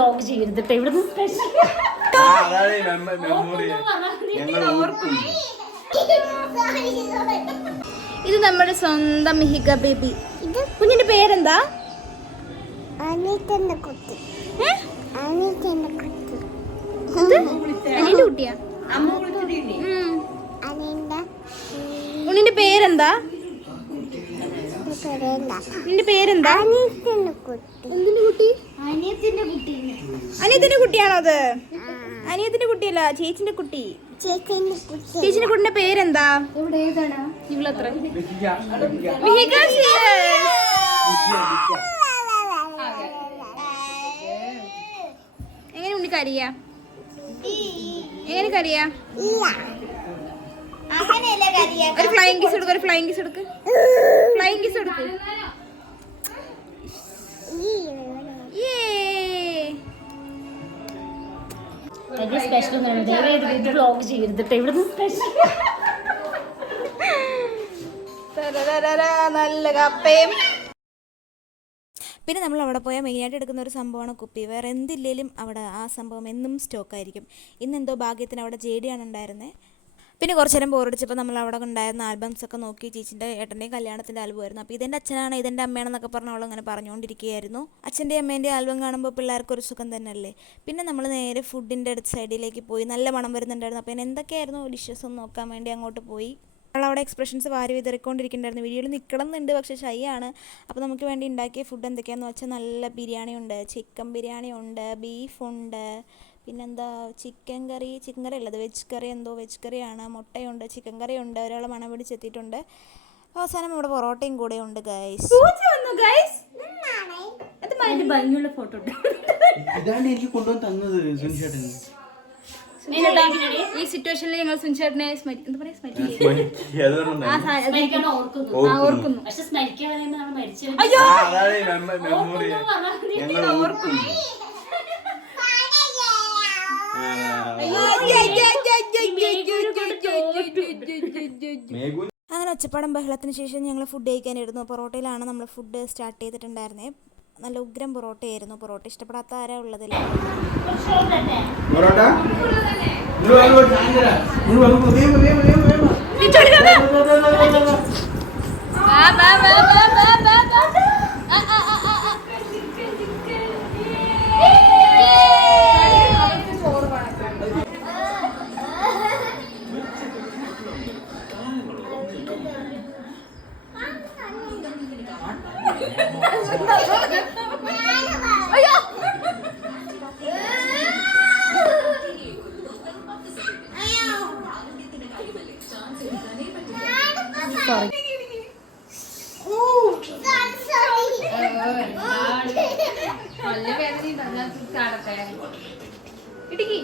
Vlog ചെയ്യരുത് ഇവിടുന്ന് special ഇത് നമ്മുടെ സ്വന്തം മിഹിക ബേബി. കുഞ്ഞിന്റെ പേരെന്താ? അനിയന്റെ കുട്ടിയാ. ഉണ്ണിന്റെ പേരെന്താ? നിന്റെ പേരെന്താ? അനിയത്തിന്റെ കുട്ടിയാണോ അത്? അനിയത്തിന്റെ കുട്ടിയല്ല, ചേച്ചിന്റെ കുട്ടി. ചേച്ചിന്റെ കുട്ടിന്റെ പേരെന്താ? എങ്ങനെ ഉണ്ണി കരിയാ? എങ്ങനെ കരിയാ? ഒരു ഫ്ലൈങ് കിസ് എടുക്ക്, ഒരു ഫ്ലൈങ് കിസ് എടുക്ക്, ഫ്ലൈങ് കിസ് എടുക്ക്. സ്പെഷ്യൽ വ്ലോഗ് ചെയ്യരുത് ഇവിടുന്ന് സ്പെഷ്യൽ. നല്ല കപ്പയും. പിന്നെ നമ്മൾ അവിടെ പോയാൽ മെയിനായിട്ട് എടുക്കുന്ന ഒരു സംഭവമാണ് കുപ്പി. വേറെ എന്തില്ലേലും അവിടെ ആ സംഭവം എന്നും സ്റ്റോക്കായിരിക്കും. ഇന്നെന്തോ ഭാഗ്യത്തിന് അവിടെ JD-ആണ് ഉണ്ടായിരുന്നത്. പിന്നെ കുറച്ച് നേരം ബോറടിച്ചപ്പോൾ നമ്മൾ അവിടെ ഉണ്ടായിരുന്ന ആൽബംസ് ഒക്കെ നോക്കി. ചേച്ചിൻ്റെ ഏട്ടൻ്റെയും കല്യാണത്തിൻ്റെ ആൽബമായിരുന്നു. അപ്പോൾ ഇതെൻ്റെ അച്ഛനാണ്, ഇതെൻ്റെ അമ്മയാണെന്നൊക്കെ പറഞ്ഞ് അവളങ്ങനെ പറഞ്ഞുകൊണ്ടിരിക്കുകയായിരുന്നു. അച്ഛൻ്റെയും അമ്മേൻ്റെയും ആൽബം കാണുമ്പോൾ പിള്ളേർക്കൊരു സുഖം തന്നെയല്ലേ. പിന്നെ നമ്മൾ നേരെ ഫുഡിൻ്റെ അടുത്ത സൈഡിലേക്ക് പോയി. നല്ല മണം വരുന്നുണ്ടായിരുന്നു. അപ്പോൾ എന്തൊക്കെയായിരുന്നു ഡിഷസ് ഒന്ന് നോക്കാൻ വേണ്ടി അങ്ങോട്ട് പോയി. അവളവിടെ എക്സ്പ്രഷൻസ് വാരി വിതറിക്കൊണ്ടിരിക്കുന്നുണ്ടായിരുന്നു. വീഡിയോയിൽ നിൽക്കണമെന്നുണ്ട്, പക്ഷേ ഷൈ ആണ്. അപ്പോൾ നമുക്ക് വേണ്ടി ഉണ്ടാക്കിയ ഫുഡ് എന്തൊക്കെയാണെന്ന് വെച്ചാൽ നല്ല ബിരിയാണി ഉണ്ട്, ചിക്കൻ ബിരിയാണി ഉണ്ട്, ബീഫുണ്ട്, പിന്നെന്താ ചിക്കൻ കറി അല്ലത് വെജ് കറി, എന്തോ വെജ് കറിയാണ്, മുട്ടയുണ്ട്, ചിക്കൻ കറി ഉണ്ട്, ഒരാൾ മണം പിടിച്ചെത്തിയിട്ടുണ്ട്. അവസാനം ഇവിടെ പൊറോട്ടയും കൂടെ ഉണ്ട് ഗൈസ്. ഭംഗിയുള്ള ഫോട്ടോ ഈ സിറ്റുവേഷനിൽ ഞങ്ങൾ സുനിച്ചേട്ടനെ ഓർക്കുന്നു. പക്ഷെ സ്മരിക്കാൻ ഓർക്കുന്നു. അങ്ങനെ ഒച്ചപ്പാടും ബഹളത്തിന് ശേഷം ഞങ്ങൾ ഫുഡ് കഴിക്കാനിരുന്നു. പൊറോട്ടയിലാണ് നമ്മൾ ഫുഡ് സ്റ്റാർട്ട് ചെയ്തിട്ടുണ്ടായിരുന്നത്. നല്ല ഉഗ്രം പൊറോട്ടയായിരുന്നു. പൊറോട്ട ഇഷ്ടപ്പെടാത്ത ആരാ ഉള്ളതില്ല. ഇടുക്കി